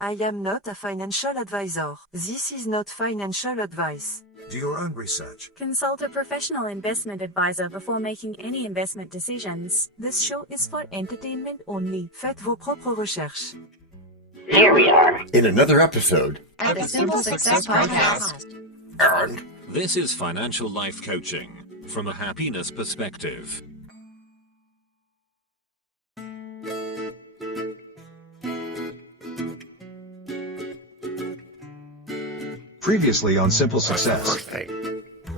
I am not a financial advisor. This is not financial advice. Do your own research. Consult a professional investment advisor before making any investment decisions. This show is for entertainment only. Faites vos propres recherches. Here we are in another episode at the Simple Success Podcast. And this is financial life coaching from a happiness perspective. Previously on Simple Success.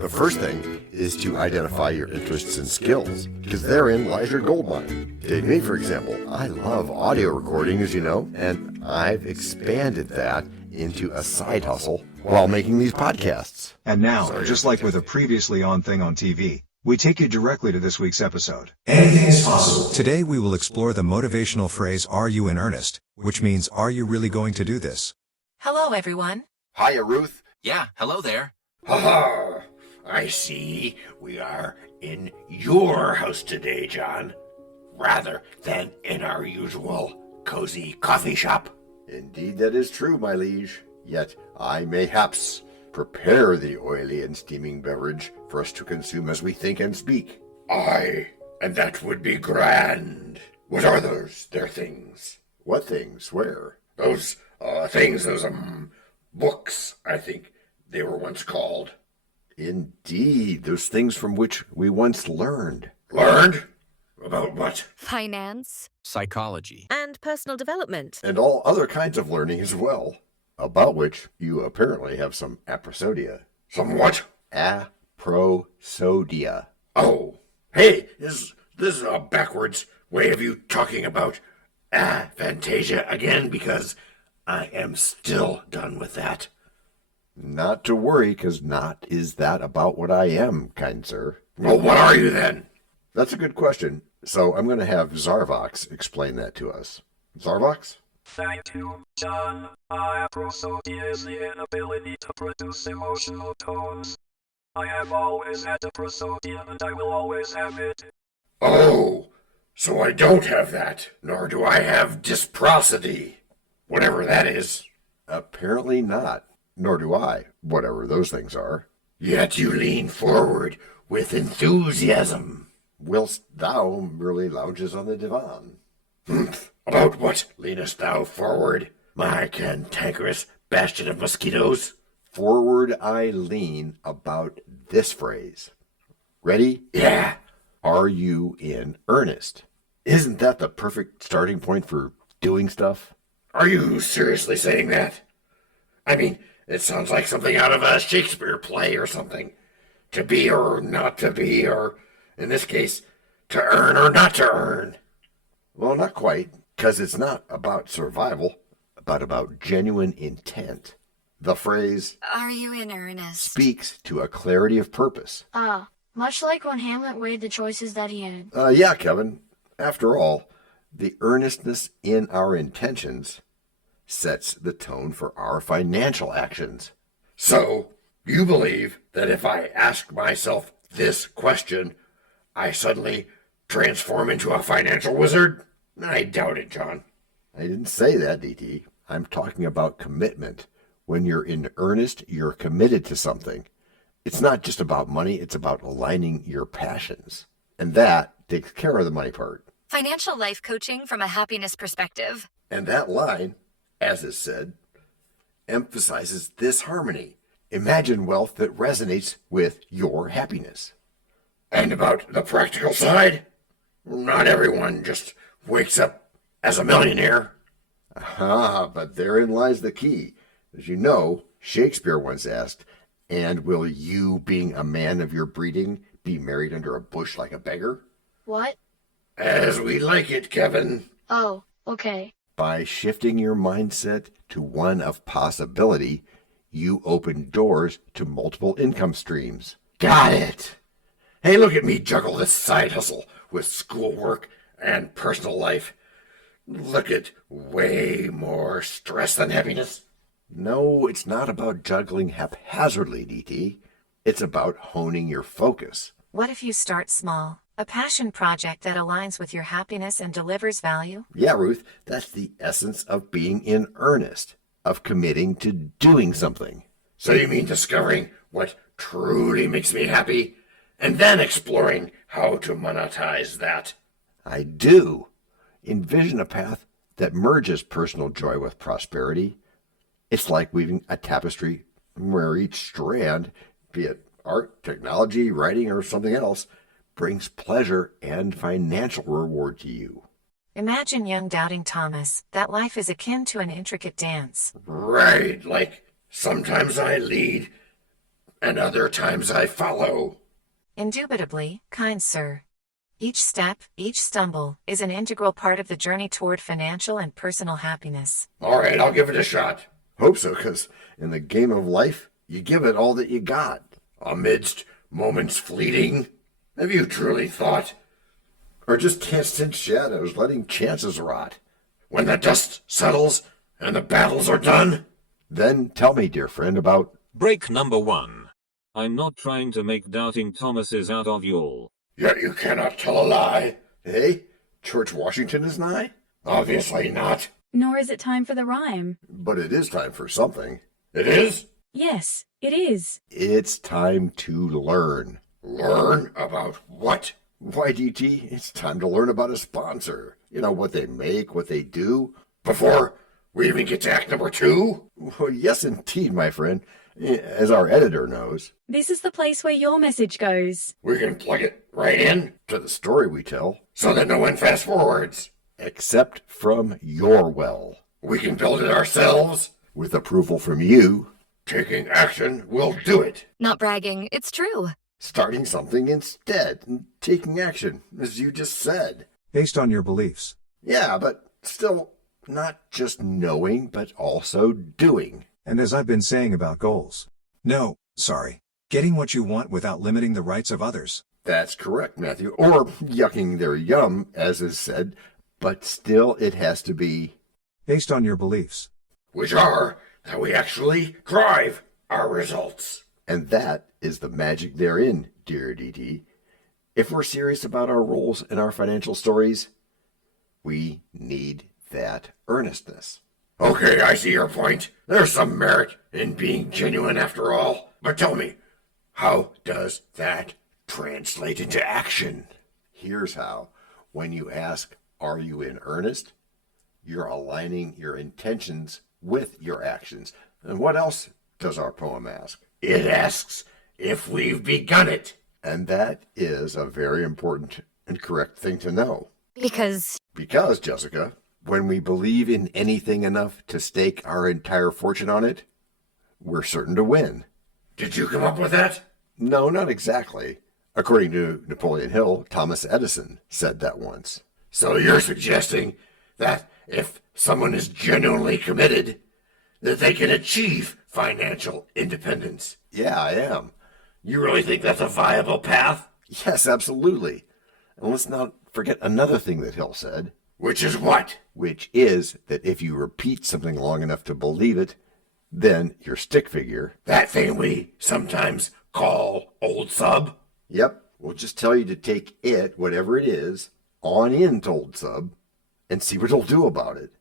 The first thing is to identify your interests and skills, because therein lies your gold mine. Take me, for example. I love audio recording, as you know, and I've expanded that into a side hustle while making these podcasts. And now, just like with a previously on thing on TV, we take you directly to this week's episode. Anything is possible. Today we will explore the motivational phrase, "Are you in earnest?" which means, are you really going to do this? Hello, everyone. Hiya, Ruth. Yeah, hello there. Ha! I see we are in your house today, John, rather than in our usual cozy coffee shop. Indeed, that is true, my liege. Yet I mayhaps prepare the oily and steaming beverage for us to consume as we think and speak. Aye, and that would be grand. What are those, their things? What things? Where? Those, things, those, books, I think they were once called. Indeed, those things from which we once learned. Learned? About what? Finance. Psychology. And personal development. And all other kinds of learning as well, about which you apparently have some aprosodia. Some what? Aprosodia. Oh, hey, is this a backwards way of you talking about aphantasia again? Because I am still done with that. Not to worry, 'cause not is that about what I am, kind sir. Well, what are you then? That's a good question. So I'm going to have Zarvox explain that to us. Zarvox? Thank you, John. Aprosodia is the inability to produce emotional tones. I have always had aprosodia and I will always have it. Oh, so I don't have that, nor do I have dysprosody. Whatever that is. Apparently not. Nor do I, whatever those things are. Yet you lean forward with enthusiasm, whilst thou merely lounges on the divan. About what leanest thou forward, my cantankerous bastion of mosquitoes? Forward I lean about this phrase. Ready? Yeah. Are you in earnest? Isn't that the perfect starting point for doing stuff? Are you seriously saying that? I mean, it sounds like something out of a Shakespeare play or something. To be or not to be, or, in this case, to earn or not to earn. Well, not quite, 'cause it's not about survival, but about genuine intent. The phrase, "Are you in earnest?" speaks to a clarity of purpose. Much like when Hamlet weighed the choices that he had. Yeah, Kevin. After all, the earnestness in our intentions sets the tone for our financial actions. So, you believe that if I ask myself this question, I suddenly transform into a financial wizard? I doubt it, John. I didn't say that, DT. I'm talking about commitment. When you're in earnest, you're committed to something. It's not just about money, it's about aligning your passions. And that takes care of the money part. Financial life coaching from a happiness perspective. And that line, as is said, emphasizes this harmony. Imagine wealth that resonates with your happiness. And about the practical side? Not everyone just wakes up as a millionaire. But therein lies the key. As you know, Shakespeare once asked, "And will you, being a man of your breeding, be married under a bush like a beggar?" What? As we like it, Kevin. Oh, okay. By shifting your mindset to one of possibility, you open doors to multiple income streams. Got it. Hey, look at me juggle this side hustle with schoolwork and personal life. Look at way more stress than happiness. No, it's not about juggling haphazardly, DT. It's about honing your focus. What if you start small? A passion project that aligns with your happiness and delivers value? Yeah, Ruth, that's the essence of being in earnest, of committing to doing something. So you mean discovering what truly makes me happy, and then exploring how to monetize that? I do. Envision a path that merges personal joy with prosperity. It's like weaving a tapestry where each strand, be it art, technology, writing, or something else, brings pleasure and financial reward to you. Imagine young doubting Thomas, that life is akin to an intricate dance. Right, like sometimes I lead, and other times I follow. Indubitably, kind sir. Each step, each stumble, is an integral part of the journey toward financial and personal happiness. All right, I'll give it a shot. Hope so, because in the game of life, you give it all that you got. Amidst moments fleeting, have you truly thought? Or just can't stand shadows, letting chances rot. When the dust settles and the battles are done? Then tell me, dear friend, about... Break number 1. I'm not trying to make doubting Thomases out of y'all. Yet you cannot tell a lie. Hey, George Washington is nigh? Obviously not. Nor is it time for the rhyme. But it is time for something. It is? Yes, it is. It's time to learn. Learn about what? Why, DT, it's time to learn about a sponsor. You know, what they make, what they do. Before we even get to act number 2? Well, yes, indeed, my friend. As our editor knows. This is the place where your message goes. We can plug it right in to the story we tell. So that no one fast forwards. Except from your well. We can build it ourselves. With approval from you. Taking action will do it. Not bragging, it's true. Starting something instead, and taking action, as you just said. Based on your beliefs. Yeah, but still not just knowing, but also doing. And as I've been saying about goals. No, sorry. Getting what you want without limiting the rights of others. That's correct, Matthew. Or yucking their yum, as is said, but still it has to be... Based on your beliefs. Which are that we actually drive our results. And that is the magic therein, dear DT. If we're serious about our roles in our financial stories, we need that earnestness. Okay, I see your point. There's some merit in being genuine after all. But tell me, how does that translate into action? Here's how. When you ask, are you in earnest? You're aligning your intentions with your actions. And what else does our poem ask? It asks if we've begun it. And that is a very important and correct thing to know. Because, Jessica, when we believe in anything enough to stake our entire fortune on it, we're certain to win. Did you come up with that? No, not exactly. According to Napoleon Hill, Thomas Edison said that once. So you're suggesting that if someone is genuinely committed, that they can achieve financial independence? Yeah, I am. You really think that's a viable path? Yes, absolutely. And let's not forget another thing that Hill said. Which is what? Which is that if you repeat something long enough to believe it, then your stick figure... That thing we sometimes call old sub? Yep. We'll just tell you to take it, whatever it is, on into old sub, and see what it'll do about it.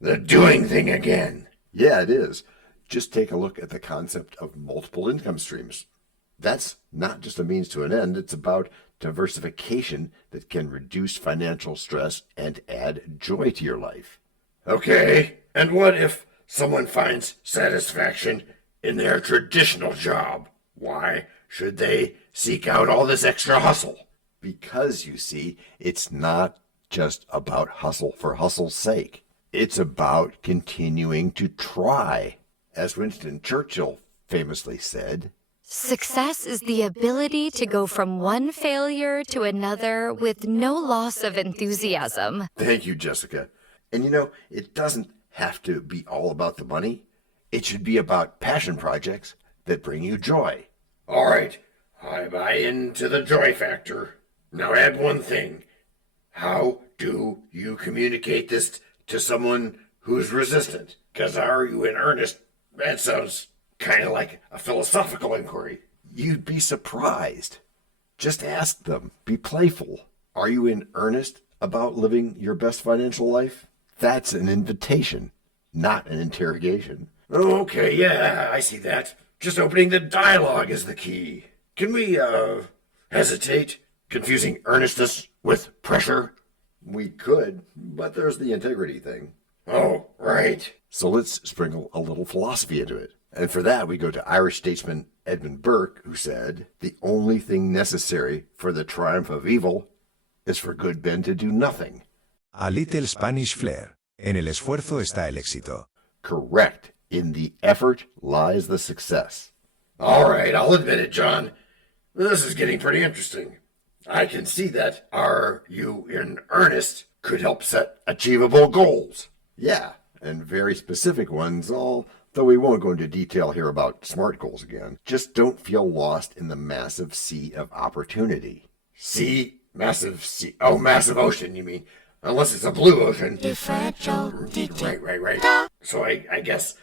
The doing thing again. Yeah, it is. Just take a look at the concept of multiple income streams. That's not just a means to an end. It's about diversification that can reduce financial stress and add joy to your life. Okay, and what if someone finds satisfaction in their traditional job? Why should they seek out all this extra hustle? Because, you see, it's not just about hustle for hustle's sake. It's about continuing to try. As Winston Churchill famously said, success is the ability to go from one failure to another with no loss of enthusiasm. Thank you, Jessica. And you know, it doesn't have to be all about the money. It should be about passion projects that bring you joy. All right, I buy into the joy factor. Now add one thing. How do you communicate this to someone who's resistant? Because are you in earnest? That sounds kind of like a philosophical inquiry. You'd be surprised. Just ask them. Be playful. Are you in earnest about living your best financial life? That's an invitation, not an interrogation. Okay, yeah, I see that. Just opening the dialogue is the key. Can we, hesitate? Confusing earnestness with pressure? We could, but there's the integrity thing. Oh, right. So let's sprinkle a little philosophy into it. And for that, we go to Irish statesman Edmund Burke, who said, "The only thing necessary for the triumph of evil is for good men to do nothing." A little Spanish flair. En el esfuerzo está el éxito. Correct. In the effort lies the success. All right, I'll admit it, John. This is getting pretty interesting. I can see that "Are you in earnest" could help set achievable goals. Yeah, and very specific ones, though we won't go into detail here about SMART goals again. Just don't feel lost in the massive sea of opportunity. Sea? Massive sea? Oh, massive ocean, you mean? Unless it's a blue ocean. Right. So I guess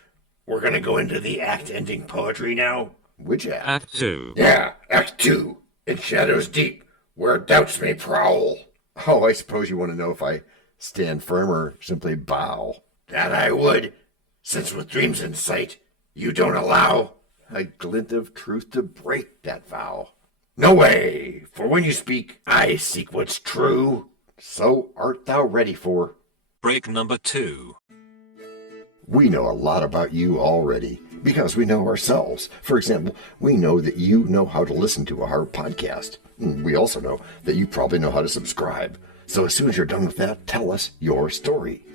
we're going to go into the act-ending poetry now? Which act? Act 2. Yeah, Act 2. In shadows deep, where doubts may prowl. Oh, I suppose you want to know if I stand firm or simply bow. That I would, since with dreams in sight, you don't allow a glint of truth to break that vow. No way, for when you speak, I seek what's true. So art thou ready for break number 2. We know a lot about you already because we know ourselves. For example, we know that you know how to listen to our podcast. We also know that you probably know how to subscribe. So as soon as you're done with that, tell us your story.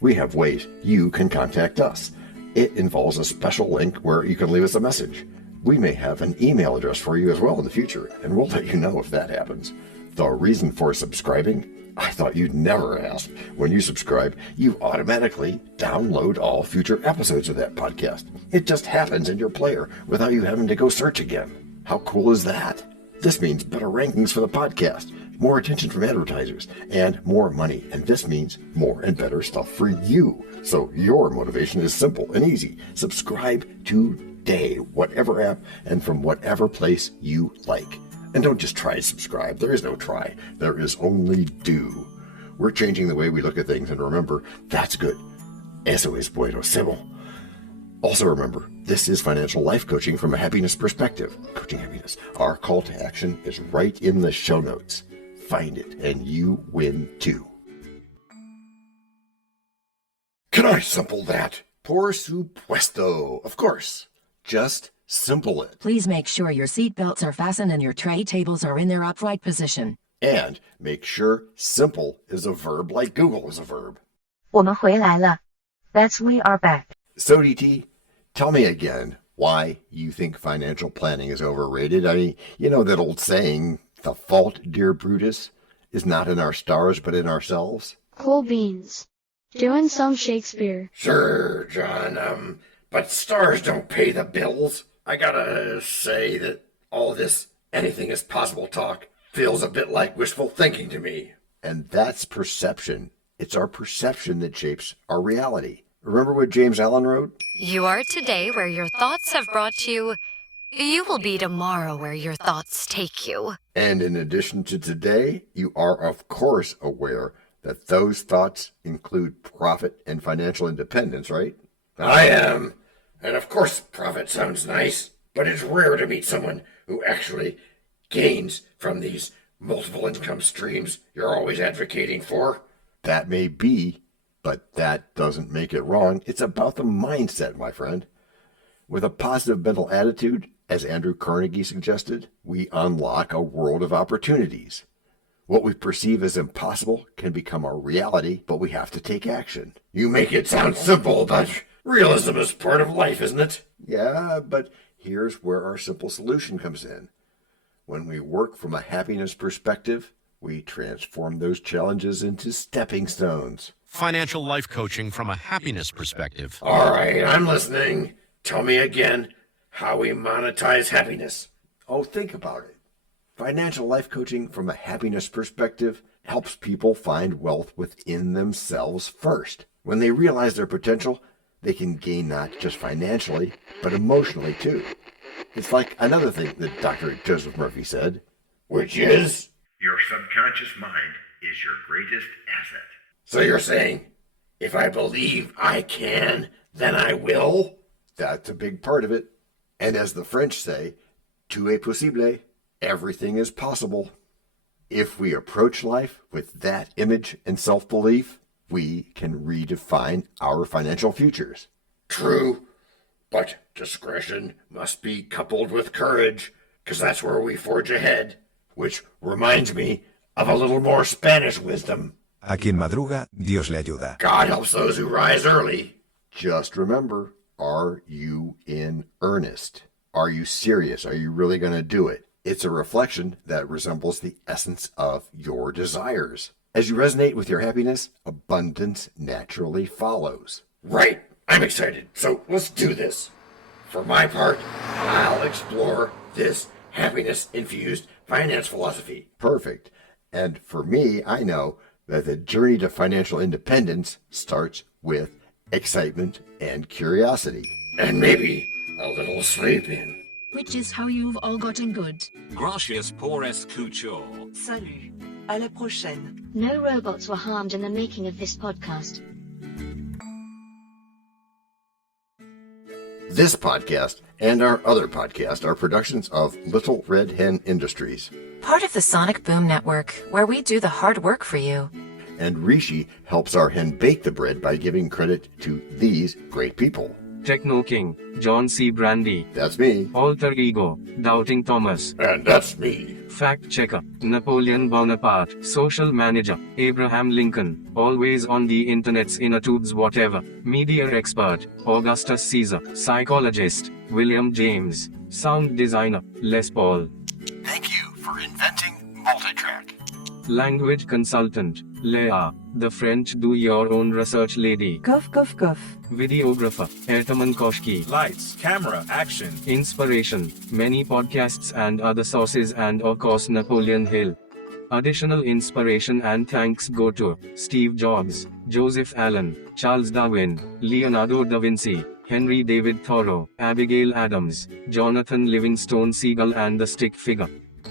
We have ways you can contact us. It involves a special link where you can leave us a message. We may have an email address for you as well in the future, and we'll let you know if that happens. The reason for subscribing? I thought you'd never ask. When you subscribe, you automatically download all future episodes of that podcast. It just happens in your player without you having to go search again. How cool is that? This means better rankings for the podcast, more attention from advertisers, and more money. And this means more and better stuff for you. So your motivation is simple and easy. Subscribe today, whatever app and from whatever place you like. And don't just try to subscribe. There is no try. There is only do. We're changing the way we look at things, and remember, that's good. Eso es buenísimo. Also remember, this is financial life coaching from a happiness perspective. Coaching happiness. Our call to action is right in the show notes. Find it, and you win too. Can I simple that? Por supuesto. Of course. Just simple it. Please make sure your seatbelts are fastened and your tray tables are in their upright position. And make sure simple is a verb like Google is a verb. 我们回来了. That's we are back. So DT, tell me again why you think financial planning is overrated. I mean, you know that old saying, the fault, dear Brutus, is not in our stars but in ourselves? Cool beans. Doing some Shakespeare. Sure, John, but stars don't pay the bills. I gotta say that all this anything is possible talk feels a bit like wishful thinking to me. And that's perception. It's our perception that shapes our reality. Remember what James Allen wrote? You are today where your thoughts have brought you. You will be tomorrow where your thoughts take you. And in addition to today, you are of course aware that those thoughts include profit and financial independence, right? I am. And of course profit sounds nice, but it's rare to meet someone who actually gains from these multiple income streams you're always advocating for. That may be, but that doesn't make it wrong. It's about the mindset, my friend. With a positive mental attitude, as Andrew Carnegie suggested, we unlock a world of opportunities. What we perceive as impossible can become our reality, but we have to take action. You make it sound simple, but realism is part of life, isn't it? Yeah, but here's where our simple solution comes in. When we work from a happiness perspective, we transform those challenges into stepping stones. Financial life coaching from a happiness perspective. All right, I'm listening. Tell me again how we monetize happiness. Oh, think about it. Financial life coaching from a happiness perspective helps people find wealth within themselves first. When they realize their potential, they can gain not just financially, but emotionally too. It's like another thing that Dr. Joseph Murphy said, Which is? Your subconscious mind is your greatest asset. So you're saying, if I believe I can, then I will? That's a big part of it. And as the French say, tout est possible. Everything is possible. If we approach life with that image and self-belief, we can redefine our financial futures. True, but discretion must be coupled with courage, because that's where we forge ahead. Which reminds me of a little more Spanish wisdom. A quien madruga, Dios le ayuda. God helps those who rise early. Just remember, are you in earnest? Are you serious? Are you really going to do it? It's a reflection that resembles the essence of your desires. As you resonate with your happiness, abundance naturally follows. Right. I'm excited. So let's do this. For my part, I'll explore this happiness-infused finance philosophy. Perfect. And for me, I know that the journey to financial independence starts with excitement and curiosity. And maybe a little sleeping. Which is how you've all gotten good. Gracias por escuchar. Salut. À la prochaine. No robots were harmed in the making of this podcast. This podcast and our other podcast are productions of Little Red Hen Industries. Part of the Sonic Boom Network, where we do the hard work for you. And Rishi helps our hen bake the bread by giving credit to these great people. Techno King, John Brandy. That's me. Alter Ego, Doubting Thomas. And that's me. Fact Checker, Napoleon Bonaparte. Social Manager, Abraham Lincoln. Always on the internet's inner tubes whatever. Media Expert, Augustus Caesar. Psychologist, William James. Sound Designer, Les Paul. Thank you for inventing multitrack. Language Consultant, Leah, the French do-your-own research lady. Guff, guff, guff. Videographer, Ertaman Koshki. Lights, camera, action. Inspiration, many podcasts and other sources and of course Napoleon Hill. Additional inspiration and thanks go to Steve Jobs, Joseph Allen, Charles Darwin, Leonardo da Vinci, Henry David Thoreau, Abigail Adams, Jonathan Livingstone Seagull and the Stick Figure.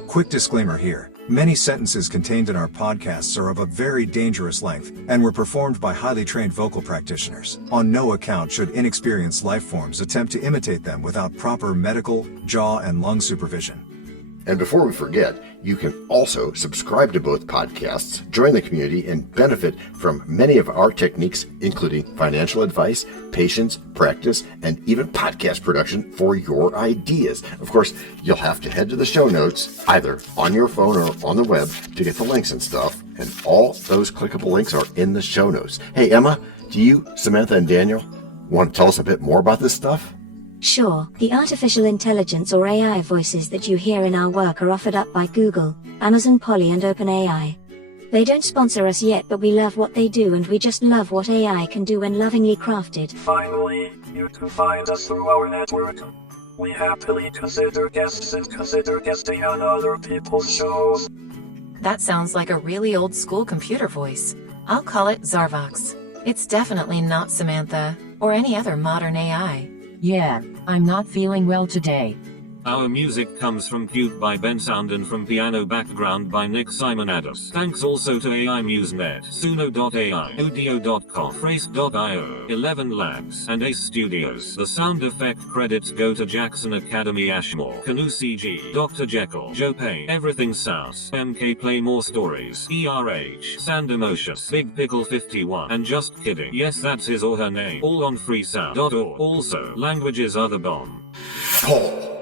Quick disclaimer here. Many sentences contained in our podcasts are of a very dangerous length and were performed by highly trained vocal practitioners. On no account should inexperienced life forms attempt to imitate them without proper medical, jaw, and lung supervision. And before we forget, you can also subscribe to both podcasts, join the community, and benefit from many of our techniques, including financial advice, patience, practice, and even podcast production for your ideas. Of course, you'll have to head to the show notes, either on your phone or on the web, to get the links and stuff. And all those clickable links are in the show notes. Hey, Emma, do you, Samantha, and Daniel want to tell us a bit more about this stuff? Sure, the artificial intelligence or AI voices that you hear in our work are offered up by Google, Amazon Polly and OpenAI. They don't sponsor us yet, but we love what they do and we just love what AI can do when lovingly crafted. Finally, you can find us through our network. We happily consider guests and consider guesting on other people's shows. That sounds like a really old school computer voice. I'll call it Zarvox. It's definitely not Samantha, or any other modern AI. Yeah, I'm not feeling well today. Our music comes from Cute by Ben Sound and from Piano Background by Nick Simonados. Thanks also to AI MuseNet, Suno.ai, Audio.com, Phrase.io, 11 Labs, and Ace Studios. The sound effect credits go to Jackson Academy Ashmore, Canoe CG, Dr. Jekyll, Joe Payne, Everything South, MK Play More Stories, ERH, Sand Emotions, Big Pickle 51, and Just Kidding. Yes, that's his or her name. All on freesound.org. Also, languages are the bomb. Paul.